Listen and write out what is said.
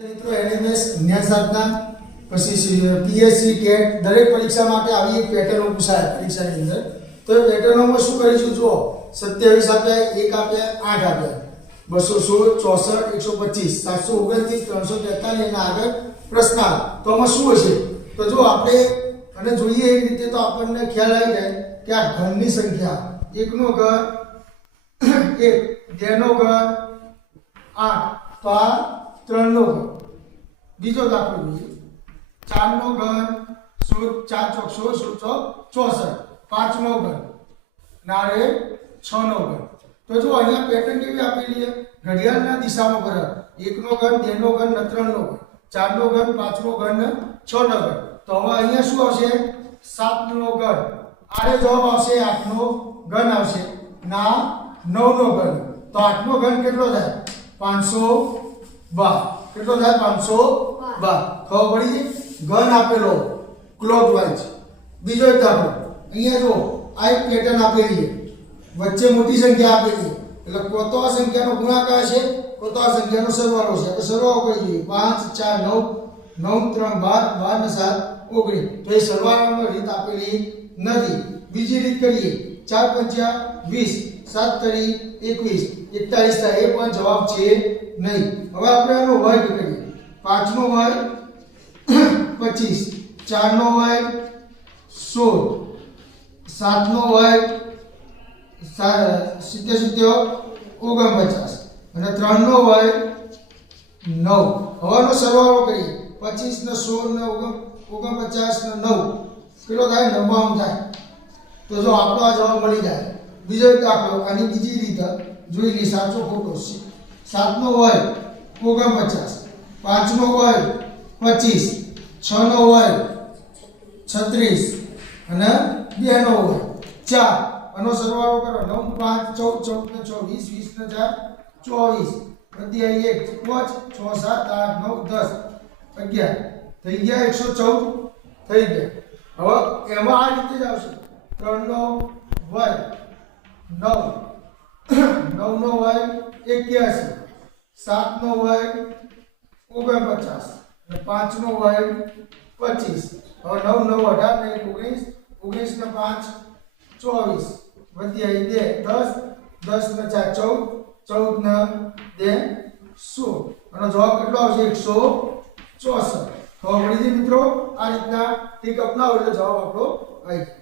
મિત્રો એનએમએસ જ્ઞાનશાસ્ત્રના પછી PSC TET દરેક પરીક્ષા માટે આવી એક પેટર્ન પૂછાય પરીક્ષાની અંદર. તો એ પેટર્નોમાં શું કરીશું જુઓ, 27 આપ્યા, 1 આપ્યા, 8 આપ્યા, 216, 64, 125, 729, 343 અને આગળ પ્રશ્નાર્થ. તો આમાં શું હશે? તો જો આપણે અને જોઈએ એવી રીતે તો આપણને ખ્યાલ આવી જાય કે આ ઘનની સંખ્યા, 1 નો ઘન 1, 2 નો ઘન 8, તો આ 3 નો ઘન. બીજો દાખલો જોઈએ, 4 નો ઘન 4 ચોક 16, 64, 5 નો ઘન નારે 6 નો ઘન. તો જો અહીંયા પેટર્ન કેવી આપેલી છે, ઘડિયાળના દિશામાં બરાબર, 1 નો ઘન 2 નો ઘન 3 નો ઘન, 4 નો ઘન 5 નો ઘન 6 નો ઘન. તો હવે અહીંયા શું આવશે? 7 નો ઘન. આરે જવાબ આવશે 8 નો ઘન આવશે, ના 9 નો ઘન. તો 8 નો ઘન કેટલો થાય? 512. કેટલો થાય? 512. ખબર પડી? ઘન આપેલો ક્લોકવાઇઝ. બીજો એક દાખલો અહીંયા જો, આ એક પેટર્ન આપેલી છે, વચ્ચે મોટી સંખ્યા આપેલી છે, એટલે કોતો આ સંખ્યાનો ગુણાકાર છે, કોતો આ સંખ્યાનો સરવાળો છે. તો સરવાળો કરી દઈએ, 5 4 9 9 3 12 12 ને 7 19. તો એ સરવાળાનો રીત આપેલી નથી. બીજી રીત કરીએ, 4 5 20, 7 તરી 21, 41 થાય, એ પણ જવાબ છે નહીં. હવે આપણે આનો વર્ગ કરીએ, 5 નો વર્ગ 25, 4 નો વર્ગ 16, 7 નો વર્ગ 70 49 અને 3 નો વર્ગ 9. હવેનો સરવાળો કરીએ, 25 ને 16 ને 49 ને 9 કેટલો થાય? 99 થાય. તો જો આપણો આ જવાબ મળી જાય. બીજો એક દાખલો, આની બીજી રીતે જોઈ લઈએ, સાચો ખોટો છે. 7 નો વર્ગ 49, 5 નો વર્ગ 25, 6 નો વર્ગ 36 અને 2 નો વર્ગ 4. આનો સરવાળો કરો, 9 5 14 ને 6 20, 20 ને 4 24, વધી 1 5 6 7 8 9 10 11 થઈ ગયા, 114 થઈ ગયા. હવે એમાં આ રીતે જ આવશે, 3 નો વર્ગ 9, 9 નો વર્ગ 81, 7 નો વર્ગ 49 અને 5 નો વર્ગ 25. હવે 9 9 18 ને 19, 19 ને 5 24, વધી 2 10, 10 ને 4 14, 14 ને 2 16. અને જવાબ કેટલો આવશે? 164. ખબર પડી ગઈ મિત્રો? આ રીતના ટીક અપનાવો એટલે જવાબ આપણો આવી જાય.